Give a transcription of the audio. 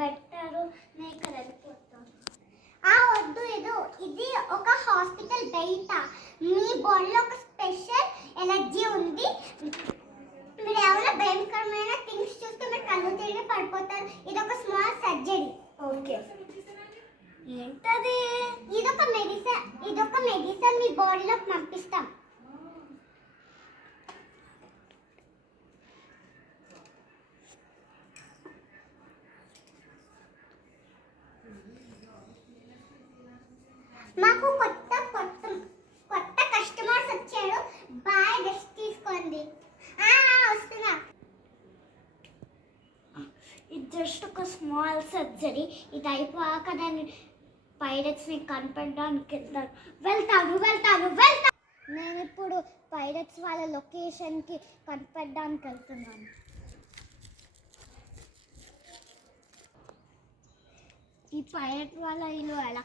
Better నేను ఇక్కడ వెళ్ళిపోతాను. వద్దు, ఇది ఒక హాస్పిటల్ బయట. మీ బాడీలో ఒక స్పెషల్ ఎనర్జీ ఉంది. మీరు ఎవరైనా భయంకరమైన థింగ్స్ చూస్తే మీరు కళ్ళు తిరిగి పడిపోతారు. ఇది ఒక స్మాల్ సర్జరీ. ఓకే, ఏంటది? ఇదొక మెడిసిన్ మీ బాడీలోకి పంపిస్తాం. మాకు కొత్త కస్టమర్స్ వచ్చారు. బాయ్, రెస్ట్ తీసుకోండి. వస్తున్నా. ఇది జస్ట్ ఒక స్మాల్ సర్జరీ. ఇది అయిపోయాక దాన్ని పైరట్స్ని కనిపెట్టడానికి వెళ్తాను. నేను ఇప్పుడు పైరట్స్ వాళ్ళ లొకేషన్కి కనిపెట్టడానికి వెళ్తున్నాను. ఈ పైరట్ వాళ్ళ ఇల్లు ఎలా